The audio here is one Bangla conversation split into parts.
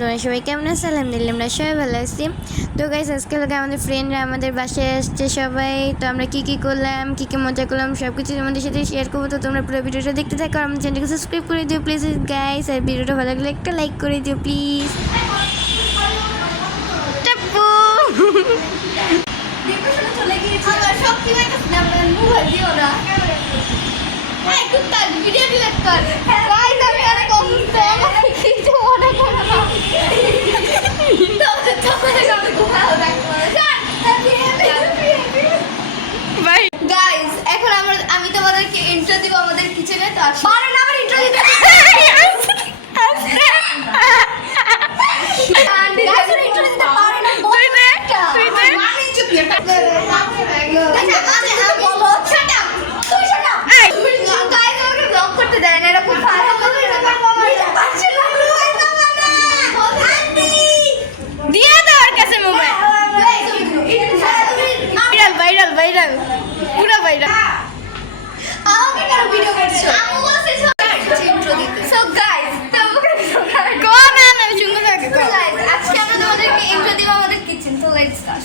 তোমরা সবাই কেমন আছো? আলহামদুলিল্লাহ আমরা সবাই ভালো আছি। তো গাইস আজকে আমাদের ফ্রেন্ডরা আমাদের বাসায় আসছে সবাই। তো আমরা কী করলাম, কী মজা করলাম সব কিছু তোমাদের সাথে শেয়ার করবো। তো তোমরা পুরো ভিডিওটা দেখতে থাকো, আমার চ্যানেলকে সাবস্ক্রাইব করে দিও প্লিজ গাইস। আর ভিডিওটা ভালো লাগলে একটা লাইক করে দিও প্লিজ। এখন আমি তোমাদেরকে ইন্ট্রো দিব আমাদের কিচেনে। তো পারেন আমার ইন্ট্রো দিতে করতে দেয় না এরকম দিয়ে দেওয়ার কাছে মোবাইল ভাইরাল ভাইরাল পুরো ভাইরাল। আমাকে কেন ভিডিও করছো? আমি বলছি ইন্ট্রো দিতে। সো গাইস তোমাকে কোন না সুন্দর লাগে তো গাইস আজকে আমরা তোমাদেরকে ইন্ট্রো দিব আমাদের কিচেন। তো লেটস স্টার্ট।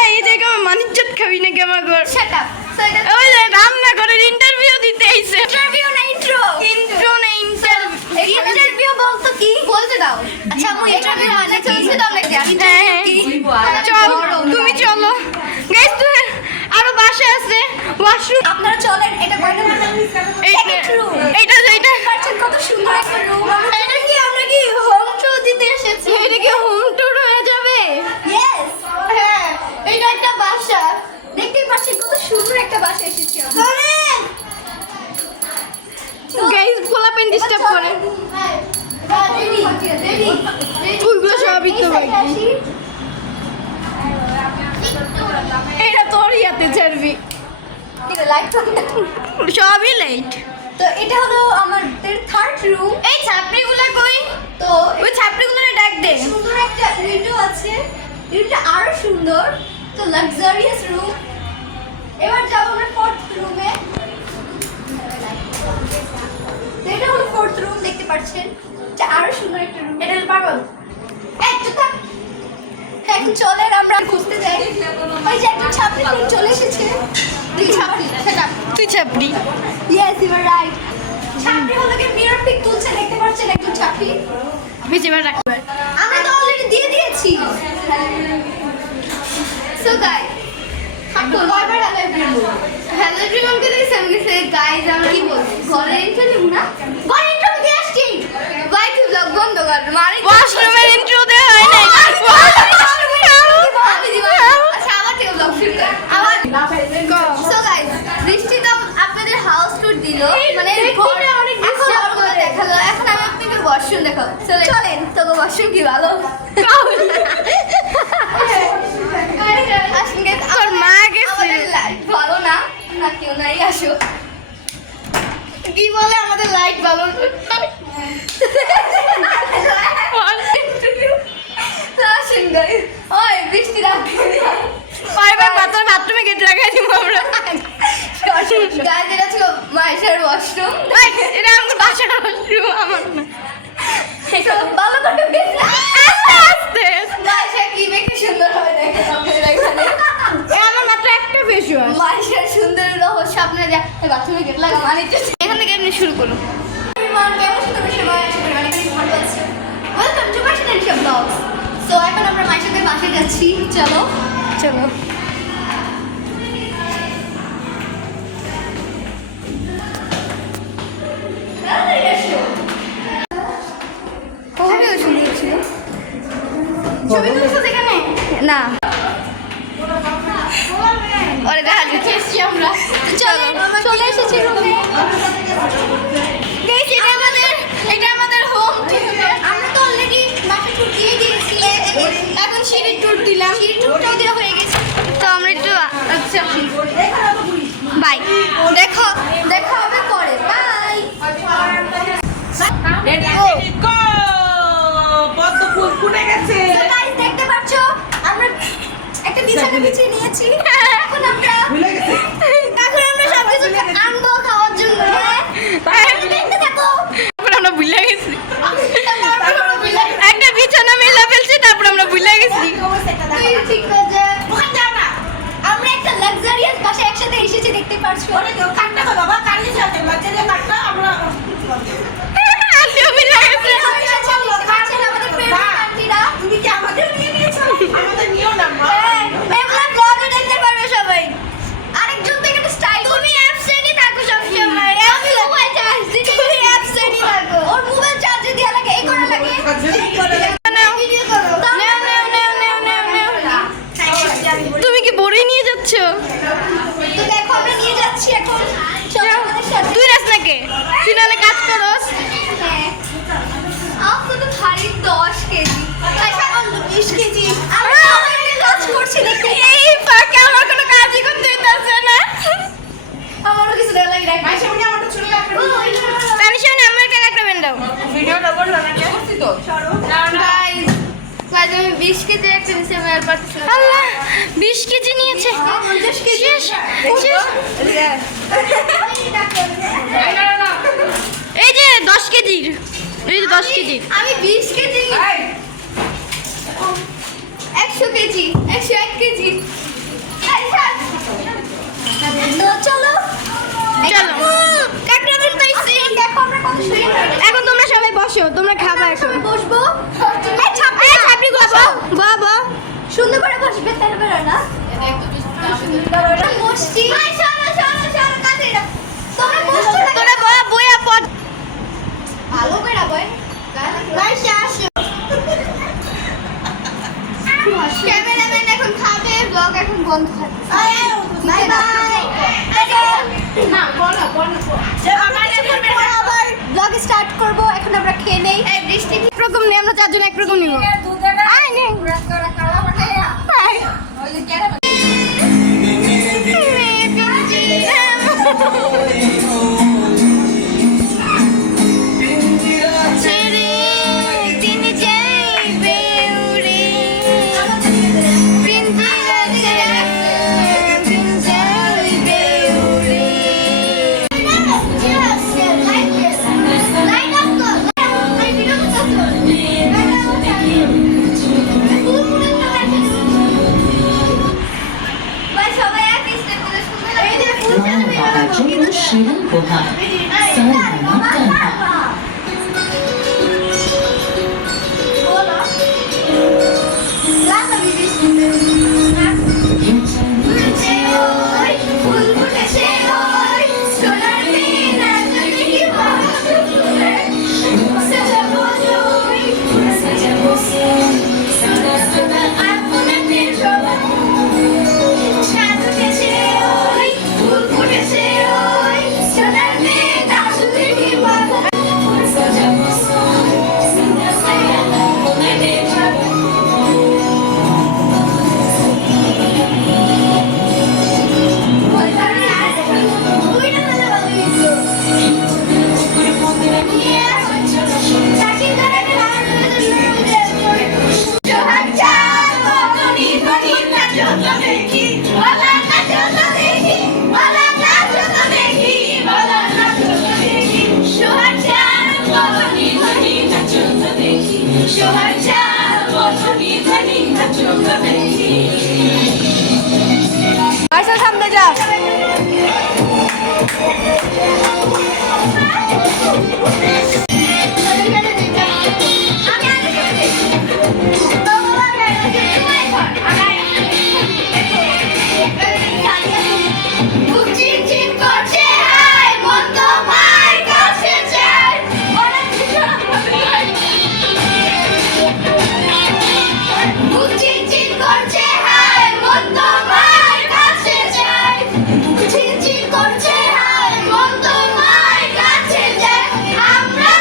এই দেখো মানিজ্জত খাবি না কেমন কর শাট আপ। সো এটা ওই যে রান্না করে ইন্টারভিউ দিতে আইছে। ইন্টারভিউ না ইন্ট্রো। ইন্ট্রো না ইন্টারভিউ বলতো কি বলতে দাও। আচ্ছা আমি ইন্টারভিউ মানে চলছে তো আমরা জানি কি চল তুমি চলো গাইস। তুমি আরো বাসা আছে ওয়াশরুম। আপনারা চলেন। এটা কয় নম্বর? এইটা পাচ্ছেন কত সুন্দর একটা রুম। এটা কি আমরা কি হোম ট্যুর দিতে এসেছি? এটা কি হোম ট্যুর হয়ে যাবে? ইয়েস হ্যাঁ এটা একটা বাসা। দেখতেই পাচ্ছেন কত সুন্দর একটা বাসা এসেছি আমরা। গাইস পোলা পেন ডিস্টার্ব করে। ওইগুলো সবই তো বাকি। এটা তোর ইয়াতে ছাড়বি সবই লাইট। তো এটা হলো আমাদের থার্ড রুম। এই ছাপড়িগুলো কই? তো ওই ছাপড়িগুলো ডাক দে। সুন্দর একটা উইন্ডো আছে। এটা আরো সুন্দর। তো লাক্সারিয়াস রুম। এবার যাব আমরা ফোর্থ রুমে। এটা হলো ফোর্থ রুম, দেখতে পাচ্ছেন এটা আরো সুন্দর একটা রুম। এটা পাগল একটা থাক। এখন চলেন আমরা খুঁজতে যাই। ওই যে একটা ছাপড়ি ফ্রেন্ড চলে এসেছে। তুই ছাপড়ি সেটা তুই ছাপড়ি। Yes you are right. ছাপড়ি হলো কি মিরর পিক তুলছে, দেখতে পাচ্ছেন একদম ছাপড়ি। বেশিবার রাখবে। আমরা তো অলরেডি দিয়ে দিয়েছি। সো গাইস আপনি কয়বার হ্যালো এভরিওয়ান কে দেখছেন গেছে গাইস। আমরা কি বলছি ঘরে ইন্ট্রো দিব না? ঘরে ইন্ট্রো দিয়ে আসছি। বাই টু ব্লগ বন্ধ কর মানে ওয়াশরুমের ইন্ট্রো দে হয় নাই। আচ্ছা আবার থেকে ব্লগ শুরু কর আবার। সো গাইস বৃষ্টি তো আপনাদের হাউস ট্যুর দিল, মানে ঘরে অনেক বেশি আপনাদের দেখালো। এখন আমি আপনাকে ওয়াশরুম দেখাবো। চলেন তো ওয়াশরুম কি ভালো। তোর মা গেছে। ভালো না না কেউ নাই আসো। কি বলে আমাদের লাইট ভালো? আসেন গাইস। ওই বৃষ্টি রাখবে পাইবার বাতার বাথরুমে গেট লাগাই দিব আমরা। গাইস এটা ছিল মাইশার ওয়াশরুম। এটা আমার বাসার ওয়াশরুম, আমার না। ভালো করে বেশ আস্তে আস্তে মাইশা কি দেখতে সুন্দর হয় দেখেন আপনারা এখানে। আমার মাত্র একটা ফেস ওয়াশ। মাইশার সুন্দর রহস্য আপনারা যা বাথরুমে গেট লাগা মানে এখান থেকে এমনি শুরু করো। মান কেমন সুন্দর সময় আসে মানে কি ভালো আছে। ওয়েলকাম টু মাইশা টেলিশন ব্লগস। সো এখন আমরা মাইশাদের বাসায় যাচ্ছি। চলো চলো ওখানেও সুন্দর ছিল। ছবি তুলছো যেখানে না ওরে দেখা যাচ্ছে এসেছি আমরা। চলো চলে এসেছি রুমে। গাইস এটা আমাদের হোম। আমরা তো অলরেডি বাসা ট্যুর দিয়ে দিয়েছি। এখন সিঁড়ি ট্যুর দিলাম। সিঁড়ি ট্যুরটাও দেওয়া হয়ে গেছে। তো আমরা একটু আচ্ছা বাই। দেখা হবে পরে। বাই। পদ্ম ফুল ফুটে গেছে। গাইস দেখতে পাচ্ছ আমরা একটা বিছানা বিছিয়ে নিয়েছি। এখন আমরা সবকিছু আনবো খাওয়ার জন্য। দেখতে থাকো। আমরা ভুলে গেছি। একটা ওরে কেউ কাটটা তো বাবা কাটিয়ে যাচ্ছে বাচ্চা যে কাটটা আমরা তুমি কি আমাদের নিয়ে নিয়েছো আমাদের নিও না মা এগুলা ব্লগে দেখতে পারবে সবাই আরেকজন তো এখানে স্টাইল তুমি অ্যাবসেন্টই থাকো সব সময় আমি মোবাইল চার্জ দিই তুমি অ্যাবসেন্টই থাকো ওর মোবাইল চার্জে দেয়া লাগে এই করা লাগে ভিডিও করো তুমি কি বড়ই নিয়ে যাচ্ছ? তো দেখো আমরা নিয়ে যাচ্ছি এখন সবাই সাথে তুই রাস্তাকে তুই নাহলে কাজ করস। হ্যাঁ আমার তো ভারী 10 কেজি আচ্ছা 20 কেজি আমরা সবাই মিলে কাজ করছি দেখতে এই ফাঁকে আমার কোনো কাজই করতে দিতেছে না। আমারও কিছু দেয়া লাগে রাখ মাইশা উনি আমারটা ছোট একটা তার সামনে আমার একটা একটা বেন দাও। ভিডিওটা বললো না কি করছি তো গাইস গাইস আমি 20 কেজি একটা নিচে আর পারছি না আল্লাহ 20 কেজি নিয়েছে। 50 কেজি শেষ, শেষ। এই যে 10 কেজির এই যে 10 কেজির আমি 20 কেজি 100 কেজি 101 কেজি তো চলো চলো। কাকড়া বের পাইছি দেখো আমরা কত সুন্দর হয়েছে এখন তোমরা সবাই বসো, তোমরা খাবা এখন। সবাই বসবো এই ছাপড়ি বসো। বাবা সুন্দর করে বসবে তার বের না বসছি চলো কাছে তোমরা বসছো না তোরা বয়া পড়। ভালো করে বয় গাইস আসো ক্যামেরাম্যান এখন খাবে ব্লগ এখন বন্ধ থাকবে বাই বাই না বলো আবার ব্লগ স্টার্ট করব এখন আমরা খেয়ে নেই এই বৃষ্টি একরকম নেই, আমরা চারজন একরকম নিব। আয় নে। ছেড়ে তিনি যাইবে উড়ে, পিঞ্জিরা যাইবে উড়ে।中使用不好，所以我们更好。 ফুল ফুটেছে ওই সোনার মিনা তুমি কি ভালো ফুলে সাজাবো ওই সাজাবো সোনা সোনা আপনাকে সবাই সাজতেছে ওই ফুল ফুটেছে ওই সোনার মিনা তুমি কি ভালো সাজাবো সোনা সোনা আপনাকে সবাই আচ্ছা সামনে যা। চিনচিন করছে হায় মন তোমার কাছে যায় আমরা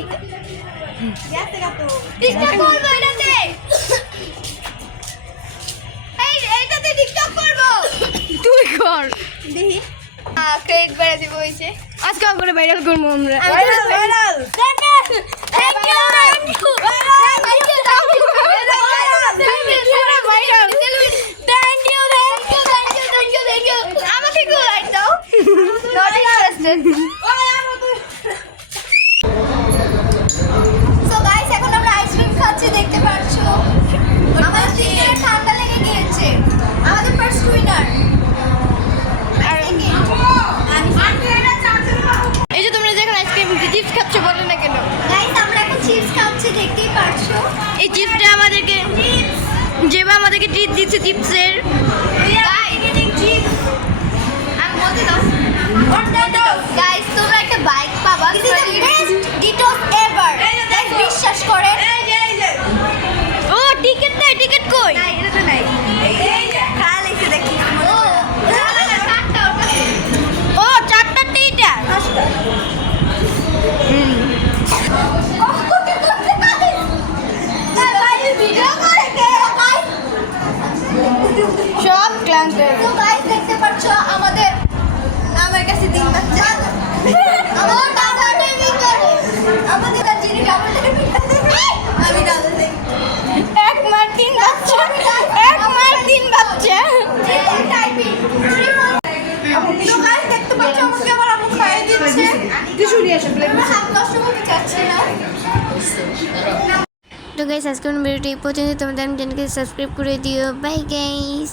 টিকটক টিকটক করবো এটাতে এইটাতে টিকটক করবো তুই কর দেখি ক্রেডিট বেড়ে দিব হইছে আজকে করে ভাইরাল করবো আমরা ভাইরাল আমাকে কেউ লাইক দাও নট ইন্টারেস্টেড সো গাইস এখন আমরা আইসক্রিম খাচ্ছি দেখতে পাচ্ছো আমাদের তিনজনের ঠান্ডা লেগে গিয়েছে আমাদের ফার্স্ট উইনার এই যে তোমরা যেখানে আইসক্রিম চিপস খাচ্ছ বলো না কেন গাইস আমরা এখন চিপস খাচ্ছি দেখতেই পাচ্ছো এই চিপসটা আমাদেরকে যেভাবে আমাদেরকে ট্রিট দিচ্ছে চিপসের গাইস তোমরা একটা বাইক পাবা দিস ইজ দ্য বেস্ট ডিটোস এভার বিশ্বাস করেন ও টিকিট নাই টিকিট কই নাই এটা তো নাই খায় লেখছে দেখি ও চারটা ওর কাছে ও চারটা টিটা ভিডিও করে কে গাইস সব ক্লান্ত তো গাইস দেখতে পাচ্ছ আমাদের আমার কাছে তিন বাচ্চা আমার ডাবল টেবিল করে আমাদের কাছে যিনি ডাবল টেবিল আমি ডাবল টেবিল এক মার তিন বাচ্চা এক মার তিন বাচ্চা টাইপিং তো গাইস দেখতে পাচ্ছ আমাকে আবার আমু খাইয়ে দিচ্ছে টিস্যু নিয়ে আসো আমরা হাত নষ্ট করতে চাচ্ছি না তো গাইস আজকের ভিডিওটি এই পর্যন্ত তোমাদের চ্যানেলকে সাবস্ক্রাইব করে দিও বাই গাইস